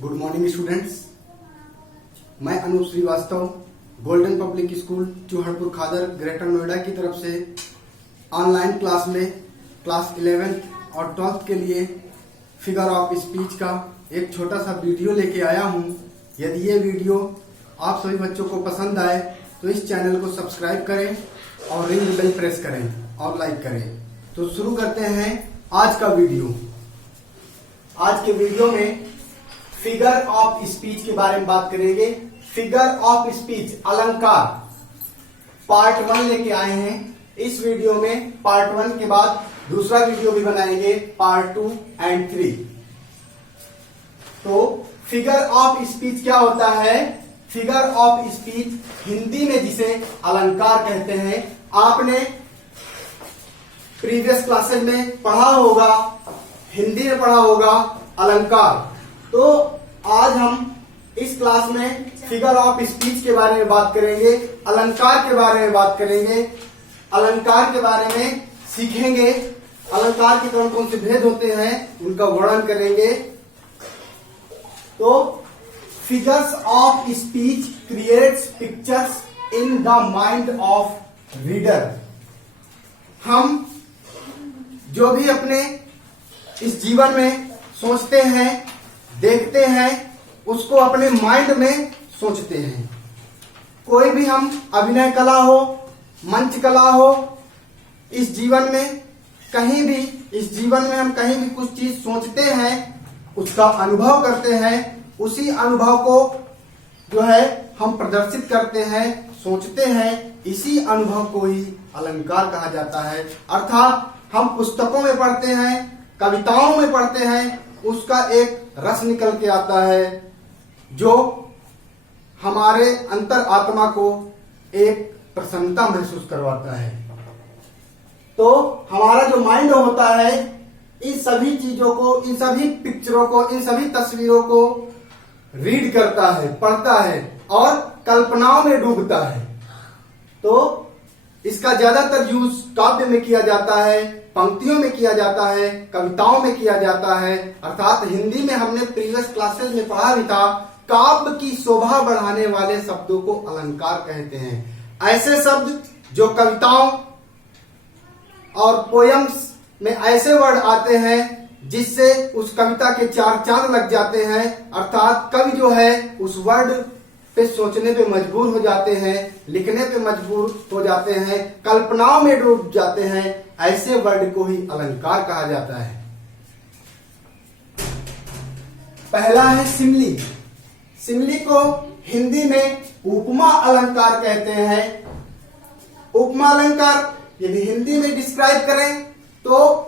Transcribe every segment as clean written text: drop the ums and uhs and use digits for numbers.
Good morning students. मैं Anoop Srivastava golden public school Chuharpur Khadar greater Noida की तरफ से ऑनलाइन क्लास में क्लास 11th और 12th के लिए फिगर ऑफ स्पीच का एक छोटा सा वीडियो लेके आया हूं। यदि ये वीडियो आप सभी बच्चों को पसंद आए तो इस चैनल को सब्सक्राइब करें और रिंग बेल प्रेस करें और लाइक करें। तो शुरू करते हैं आज का वीडियो। आज के वीडियो में फिगर ऑफ स्पीच के बारे में बात करेंगे। फिगर ऑफ स्पीच अलंकार पार्ट 1 लेके आए हैं। इस वीडियो में पार्ट 1 के बाद दूसरा वीडियो भी बनाएंगे पार्ट 2 एंड 3। तो फिगर ऑफ स्पीच क्या होता है? फिगर ऑफ स्पीच हिंदी में जिसे अलंकार कहते हैं। आपने प्रीवियस क्लासेज में पढ़ा होगा, हिंदी में पढ़ा होगा अलंकार। तो आज हम इस क्लास में फिगर ऑफ स्पीच के बारे में बात करेंगे, अलंकार के बारे में बात करेंगे, अलंकार के बारे में सीखेंगे। अलंकार के कौन कौन से भेद होते हैं उनका वर्णन करेंगे। तो figures of speech creates pictures in the mind of reader. हम जो भी अपने इस जीवन में सोचते हैं, देखते हैं, उसको अपने माइंड में सोचते हैं। कोई भी हम अभिनय कला हो, मंच कला हो, इस जीवन में कहीं भी, इस जीवन में हम कहीं भी कुछ चीज सोचते हैं, उसका अनुभव करते हैं, उसी अनुभव को जो है हम प्रदर्शित करते हैं, सोचते हैं। इसी अनुभव को ही अलंकार कहा जाता है। अर्थात हम पुस्तकों में पढ़ते हैं, कविताओं में पढ़ते हैं, उसका एक रस निकल के आता है जो हमारे अंतर आत्मा को एक प्रसन्नता महसूस करवाता है। तो हमारा जो माइंड होता है इन सभी चीजों को, इन सभी पिक्चरों को, इन सभी तस्वीरों को रीड करता है, पढ़ता है और कल्पनाओं में डूबता है। तो इसका ज्यादातर यूज काव्य में किया जाता है, पंक्तियों में किया जाता है, कविताओं में किया जाता है। अर्थात हिंदी में हमने प्रीवियस क्लासेस में पढ़ा भी था, काव्य की शोभा बढ़ाने वाले शब्दों को अलंकार कहते हैं। ऐसे शब्द जो कविताओं और पोयम्स में ऐसे वर्ड आते हैं जिससे उस कविता के चार चांद लग जाते हैं। अर्थात कवि जो है उस वर्ड पे सोचने पे मजबूर हो जाते हैं, लिखने पे मजबूर हो जाते हैं, कल्पनाओं में डूब जाते हैं। ऐसे वर्ड को ही अलंकार कहा जाता है। पहला है सिमली। सिमली को हिंदी में उपमा अलंकार कहते हैं। उपमा अलंकार यदि हिंदी में डिस्क्राइब करें तो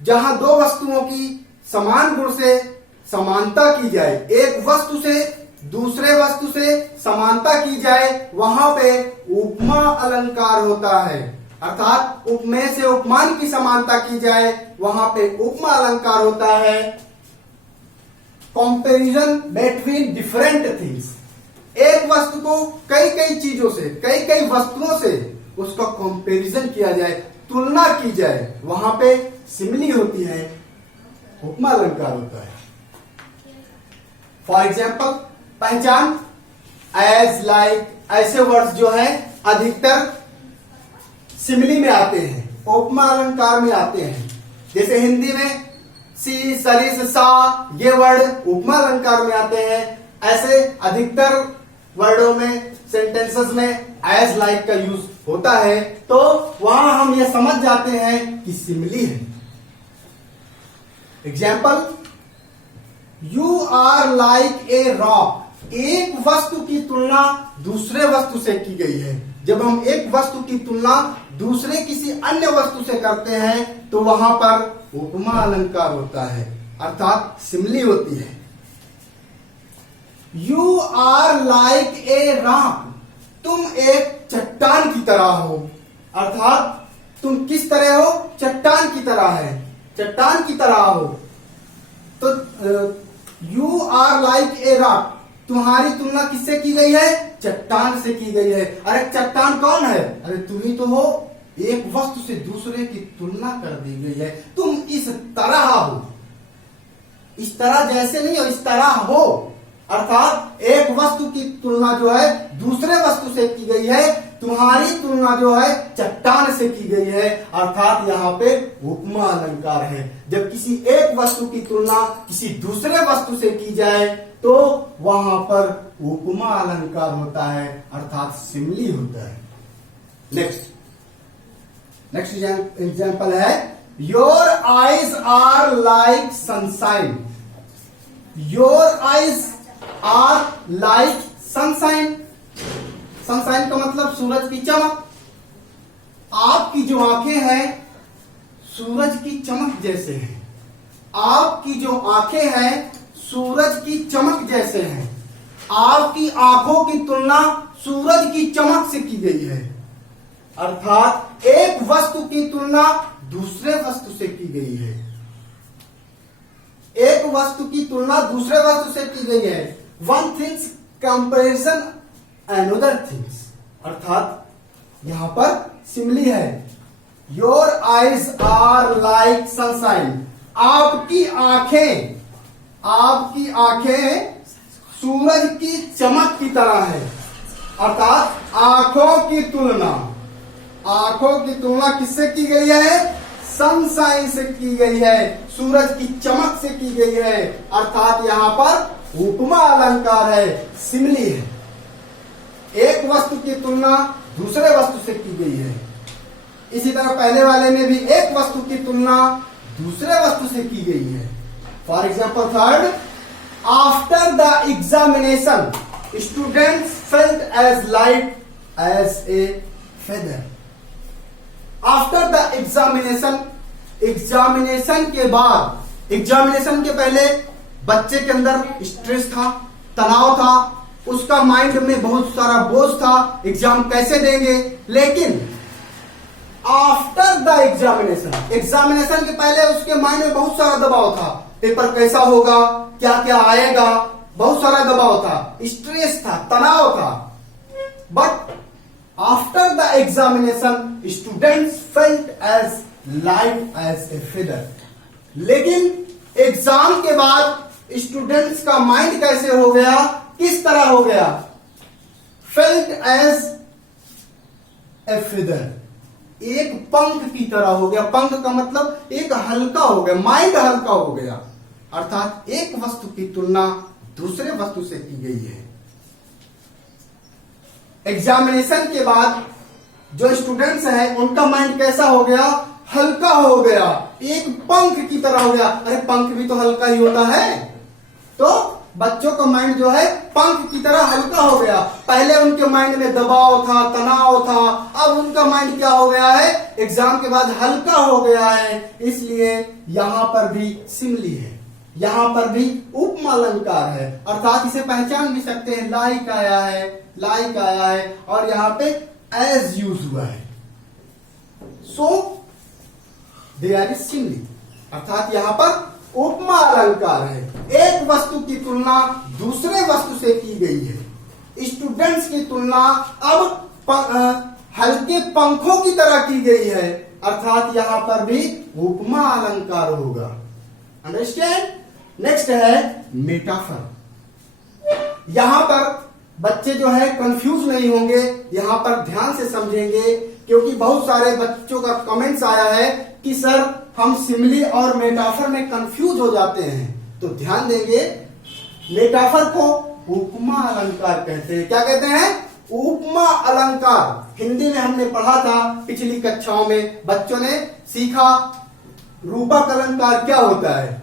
जहां दो वस्तुओं की समान गुण से समानता की जाए, एक वस्तु से दूसरे वस्तु से समानता की जाए, वहां पे उपमा अलंकार होता है। अर्थात उपमेय से उपमान की समानता की जाए, वहां पे उपमा अलंकार होता है। कंपैरिजन बिटवीन डिफरेंट थिंग्स, एक वस्तु को कई कई चीजों से, कई कई वस्तुओं से उसका कंपैरिजन किया जाए, तुलना की जाए, वहां पे सिमिली होती है, उपमा अलंकार होता है। फॉर एग्जाम्पल पहचान, एज, लाइक, ऐसे वर्ड्स जो है अधिकतर सिमिली में आते हैं, उपमा अलंकार में आते हैं। जैसे हिंदी में सी, सरिस, सा, ये वर्ड उपमा अलंकार में आते हैं। ऐसे अधिकतर वर्डों में, सेंटेंसेस में एज, लाइक का यूज होता है। तो वहां हम ये समझ जाते हैं कि सिमिली है। Example, you are like a rock. एक वस्तु की तुलना दूसरे वस्तु से की गई है। जब हम एक वस्तु की तुलना दूसरे किसी अन्य वस्तु से करते हैं तो वहां पर उपमा अलंकार होता है, अर्थात सिमिली होती है। You are like a rock. तुम एक चट्टान की तरह हो। अर्थात तुम किस तरह हो? चट्टान की तरह है, चट्टान की तरह हो। तो you are like a rock, तुम्हारी तुलना किससे की गई है? चट्टान से की गई है। अरे चट्टान कौन है? अरे तुम ही तो हो। एक वस्तु से दूसरे की तुलना कर दी गई है, तुम इस तरह हो। इस तरह जैसे नहीं हो, इस तरह हो। अर्थात एक वस्तु की तुलना जो है दूसरे वस्तु से की गई है, तुम्हारी तुलना जो है चट्टान से की गई है। अर्थात यहाँ पे उपमा अलंकार है। जब किसी एक वस्तु की तुलना किसी दूसरे वस्तु से की जाए तो वहां पर उपमा अलंकार होता है, अर्थात सिमिली होता है। नेक्स्ट एग्जाम्पल है, your eyes are like sunshine. Your eyes are like sunshine. Sunshine का मतलब सूरज की चमक। आपकी जो आंखें हैं सूरज की चमक जैसे हैं। आपकी जो आंखें हैं सूरज की चमक जैसे हैं। आपकी आंखों की तुलना सूरज की चमक से की गई है। अर्थात एक वस्तु की तुलना दूसरे वस्तु से की गई है। एक वस्तु की तुलना दूसरे वस्तु से की गई है। One things comparison another things. अर्थात यहां पर सिमिली है। Your eyes are like sunshine. आपकी आंखें सूरज की चमक की तरह है। अर्थात आंखों की तुलना किससे की गई है? सनशाइन से की गई है, सूरज की चमक से की गई है। अर्थात यहां पर उपमा अलंकार है, सिमिली है। एक वस्तु की तुलना दूसरे वस्तु से की गई है। इसी तरह पहले वाले में भी एक वस्तु की तुलना दूसरे वस्तु से की गई है। For example third, after the examination students felt as light as a feather. After the examination के बाद, एग्जामिनेशन के पहले बच्चे के अंदर स्ट्रेस था, तनाव था, उसका माइंड में बहुत सारा बोझ था, एग्जाम कैसे देंगे। लेकिन आफ्टर द एग्जामिनेशन के पहले उसके माइंड में बहुत सारा दबाव था। पेपर कैसा होगा, क्या क्या आएगा, बहुत सारा दबाव था, स्ट्रेस था, तनाव था। But after the examination students felt as light as a feather. लेकिन एग्जाम के बाद स्टूडेंट्स का माइंड कैसे हो गया, किस तरह हो गया? फेल्ट एज ए फेदर, एक पंख की तरह हो गया। पंख का मतलब एक हल्का हो गया, माइंड हल्का हो गया। अर्थात एक वस्तु की तुलना दूसरे वस्तु से की गई है। एग्जामिनेशन के बाद जो स्टूडेंट्स हैं उनका माइंड कैसा हो गया? हल्का हो गया, एक पंख की तरह हो गया। अरे पंख भी तो हल्का ही होता है। तो बच्चों का माइंड जो है पंख की तरह हल्का हो गया। पहले उनके माइंड में दबाव था, तनाव था, अब उनका माइंड क्या हो गया है? एग्जाम के बाद हल्का हो गया है। इसलिए यहां पर भी सिमिली है, यहां पर भी उपमा अलंकार है। अर्थात इसे पहचान भी सकते हैं, लाइक आया है और यहां पे एज यूज हुआ है, सो दे आर सिमिली। अर्थात यहां पर उपमा अलंकार है। एक वस्तु की तुलना दूसरे वस्तु से की गई है। स्टूडेंट्स की तुलना अब हल्के पंखों की तरह की गई है। अर्थात यहां पर भी उपमा अलंकार होगा। अंडरस्टैंड। नेक्स्ट है मेटाफर। यहां पर बच्चे जो है कंफ्यूज नहीं होंगे, यहां पर ध्यान से समझेंगे, क्योंकि बहुत सारे बच्चों का कमेंट्स आया है कि सर हम सिमिली और मेटाफर में कंफ्यूज हो जाते हैं। तो ध्यान देंगे, मेटाफर को उपमा अलंकार कहते हैं। क्या कहते हैं? उपमा अलंकार। हिंदी में हमने पढ़ा था पिछली कक्षाओं में, बच्चों ने सीखा रूपक अलंकार क्या होता है।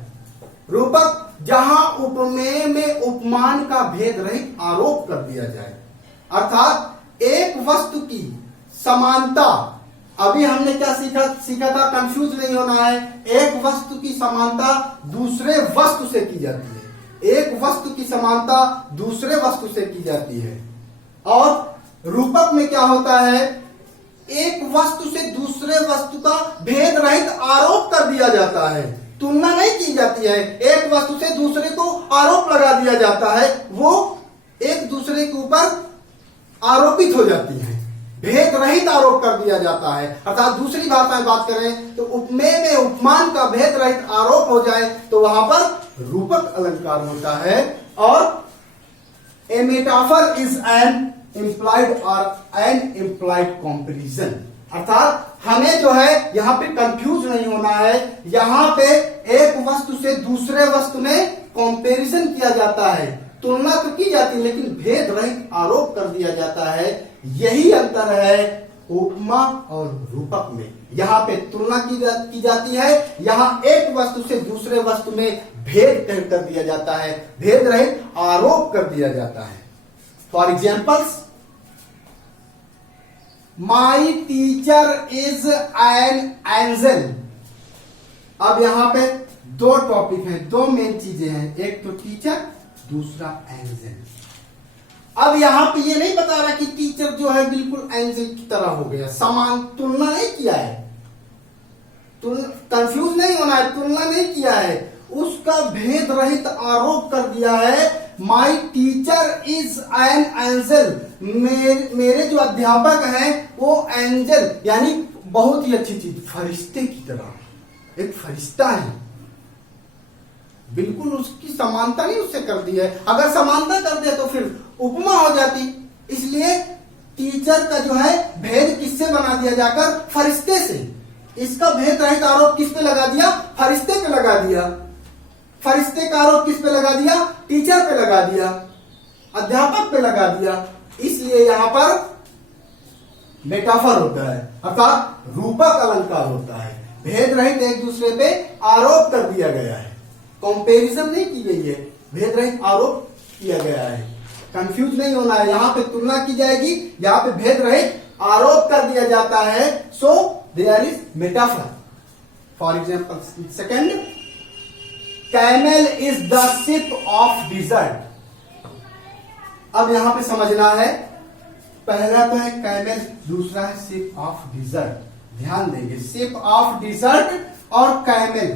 रूपक जहां उपमेय में उपमान का भेद रहित आरोप कर दिया जाए। अर्थात एक वस्तु की समानता, अभी हमने क्या सीखा था, कंफ्यूज नहीं होना है। एक वस्तु की समानता दूसरे वस्तु से की जाती है। एक वस्तु की समानता दूसरे वस्तु से की जाती है। और रूपक में क्या होता है? एक वस्तु से दूसरे वस्तु का भेद रहित आरोप कर दिया जाता है, तुलना नहीं की जाती है। एक वस्तु से दूसरे को आरोप लगा दिया जाता है, वो एक दूसरे के ऊपर आरोपित हो जाती है, भेद रहित आरोप कर दिया जाता है। अर्थात दूसरी भाषा में बात करें तो उपमेय में उपमान का भेद रहित आरोप हो जाए तो वहां पर रूपक अलंकार होता है। और ए मेटाफर इज एन इम्प्लाइड और एन इम्प्लाइड कंपैरिजन, अर्थात हमें जो है यहां पे कंफ्यूज नहीं होना है। यहां पे एक वस्तु से दूसरे वस्तु में कंपैरिजन किया जाता है, तुलना तो की जाती है लेकिन भेद रहित आरोप कर दिया जाता है। यही अंतर है उपमा और रूपक में। यहाँ पे तुलना की जाती है, यहाँ एक वस्तु से दूसरे वस्तु में भेद कर दिया जाता है, भेद रहित आरोप कर दिया जाता है। For examples, my teacher is an angel. अब यहां पे दो टॉपिक हैं, दो मेन चीजें हैं, एक तो टीचर, दूसरा एंजल। अब यहां पे ये नहीं बता रहा कि टीचर जो है बिल्कुल एंजल की तरह हो गया, समान, तुलना नहीं किया है, कंफ्यूज नहीं होना है, तुलना नहीं किया है, उसका भेद रहित आरोप कर दिया है। My teacher is an angel, मेरे जो अध्यापक हैं वो एंजल यानी बहुत ही अच्छी चीज, फरिश्ते की तरह, एक फरिश्ता है, बिल्कुल उसकी समानता नहीं उससे कर दी है। अगर समानता कर दे तो फिर उपमा हो जाती। इसलिए टीचर का जो है भेद किससे बना दिया जाकर, फरिश्ते से। इसका भेद रहित आरोप किस पे लगा दिया, फरिश्ते पे लगा दिया। फरिश्ते का आरोप किस पे लगा दिया, टीचर पे लगा दिया, अध्यापक पे लगा दिया। इसलिए यहां पर मेटाफर होता है, अर्थात रूपक अलंकार होता है। भेद रहित एक दूसरे पे आरोप कर दिया गया है, कंपैरिजन नहीं की गई है, भेद रहित आरोप किया गया है। कंफ्यूज नहीं होना है, यहां पे तुलना की जाएगी, यहां पे भेद रहित आरोप कर दिया जाता है। So there is metaphor. For example second, camel is the ship of desert. अब यहां पे समझना है, पहला तो है कैमल, दूसरा है शिप ऑफ डिजर्ट। ध्यान देंगे, शिप ऑफ डिजर्ट और कैमल।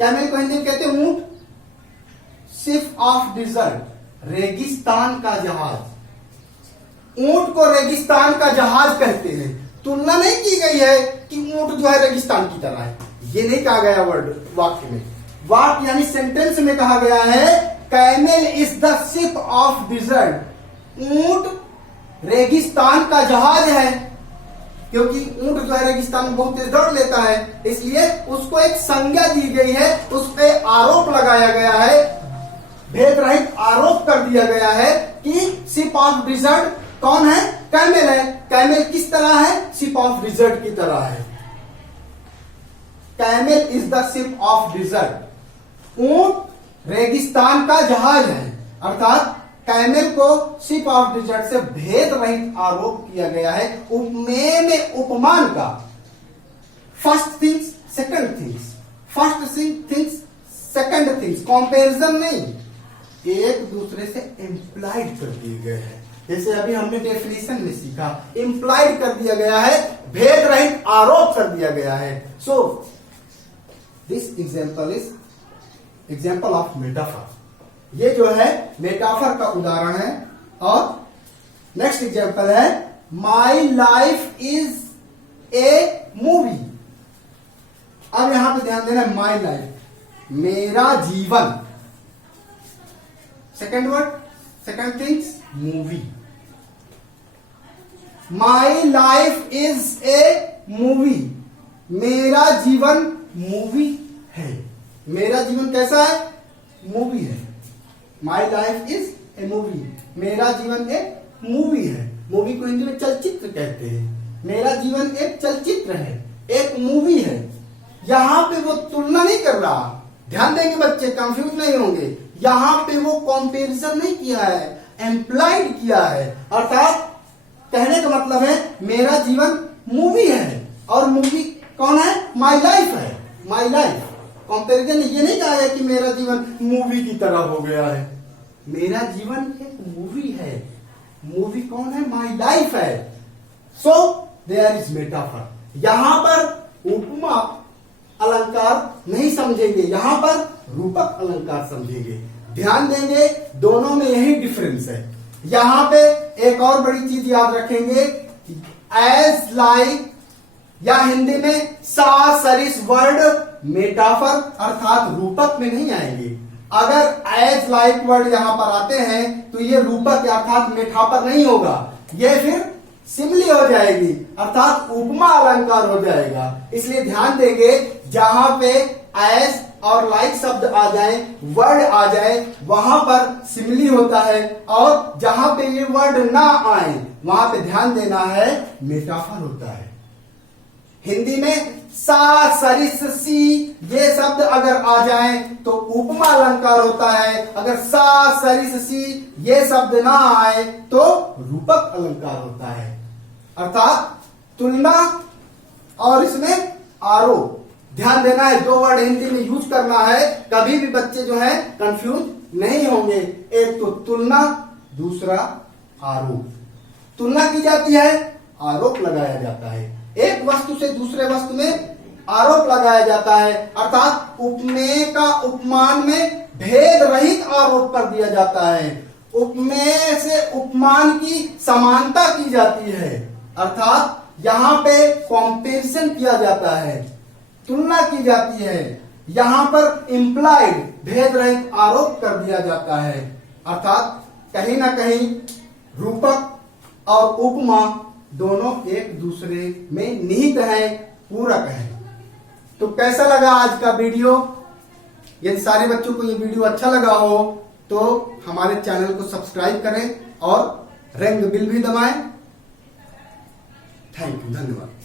कैमल को हिंदी में कहते हैं ऊंट, शिप ऑफ डिजर्ट रेगिस्तान का जहाज। ऊंट को रेगिस्तान का जहाज कहते हैं। तुलना नहीं की गई है कि ऊंट जो है रेगिस्तान की तरह है, ये नहीं कहा गया वर्ड वाक्य में। वाक्य यानी सेंटेंस में कहा गया है camel is the ship of dessert. ऊंट रेगिस्तान का जहाज है, क्योंकि ऊंट जो है रेगिस्तान में बहुत तेज दौड़ लेता है, इसलिए उसको एक संज्ञा दी गई है, उस पर आरोप लगाया गया है, भेद रहित आरोप कर दिया गया है कि शिप ऑफ डिजर्ट कौन है, कैमल है। कैमल किस तरह है, शिप ऑफ डिजर्ट की तरह है। Camel is the ship of dessert. ऊंट रेगिस्तान का जहाज है, अर्थात कैमल को शिप ऑफ डिजर्ट से भेद रहित आरोप किया गया है। उपमेय में उपमान का, first things second things, first things second things, comparison नहीं, एक दूसरे से इंप्लाइड कर दिए गए हैं। जैसे अभी हमने डेफिनेशन में सीखा, इंप्लाइड कर दिया गया है, भेद रहित आरोप कर दिया गया है। So this example is example of metaphor. ये जो है मेटाफर का उदाहरण है। और नेक्स्ट एग्जाम्पल है, my life is a movie. अब यहां पे ध्यान देना, माई लाइफ, मेरा जीवन। Second word, second things, movie. My life is a movie, मेरा जीवन मूवी है। मेरा जीवन कैसा है, मूवी है। My life is a movie, मेरा जीवन एक मूवी है। मूवी को हिंदी में चलचित्र कहते हैं। मेरा जीवन एक चलचित्र है, एक मूवी है। यहां पे वो तुलना नहीं कर रहा, ध्यान देंगे बच्चे, कंफ्यूज नहीं होंगे। यहां पे वो कंपैरिजन नहीं किया है, एम्प्लाइड किया है। अर्थात कहने का मतलब है मेरा जीवन मूवी है, और मूवी कौन है, माई लाइफ है। माई लाइफ, कंपैरिजन ये नहीं कहा है कि मेरा जीवन मूवी की तरह हो गया है। मेरा जीवन एक मूवी है, मूवी कौन है, माई लाइफ है। So there is metaphor. यहां पर उपमा अलंकार नहीं समझेंगे, यहां पर रूपक अलंकार समझेंगे। ध्यान देंगे, दोनों में यही डिफरेंस है। यहां पे एक और बड़ी चीज याद रखेंगे, एज लाइक या हिंदी में सा सरिस वर्ड मेटाफर अर्थात रूपक में नहीं आएंगे। अगर एज लाइक वर्ड यहां पर आते हैं तो ये रूपक अर्थात मेटाफर नहीं होगा, ये फिर सिमली हो जाएगी अर्थात उपमा अलंकार हो जाएगा। इसलिए ध्यान देंगे जहां पे एज और लाइक शब्द आ जाए, वर्ड आ जाए, वहां पर सिमली होता है, और जहां पे ये वर्ड ना आए वहां पे ध्यान देना है मेटाफर होता है। हिंदी में सा सरिस सी ये शब्द अगर आ जाए तो उपमा अलंकार होता है, अगर सा सरिस सी ये शब्द ना आए तो रूपक अलंकार होता है अर्थात तुलना और इसमें आरोप। ध्यान देना है, दो वर्ड हिंदी में यूज करना है, कभी भी बच्चे जो है कंफ्यूज नहीं होंगे। एक तो तुलना, दूसरा आरोप। तुलना की जाती है, आरोप लगाया जाता है। एक वस्तु से दूसरे वस्तु में आरोप लगाया जाता है अर्थात उपमेय का उपमान में भेद रहित आरोप कर दिया जाता है। उपमेय से उपमान की समानता की जाती है अर्थात यहां पे कंपैरिजन किया जाता है, तुलना की जाती है। यहां पर इंप्लाइड भेद रहित आरोप कर दिया जाता है अर्थात कहीं ना कहीं रूपक और उपमा दोनों एक दूसरे में निहित है, पूरक है। तो कैसा लगा आज का वीडियो? यदि सारे बच्चों को ये वीडियो अच्छा लगा हो तो हमारे चैनल को सब्सक्राइब करें और रिंग बिल भी दबाएं। थैंक यू, धन्यवाद।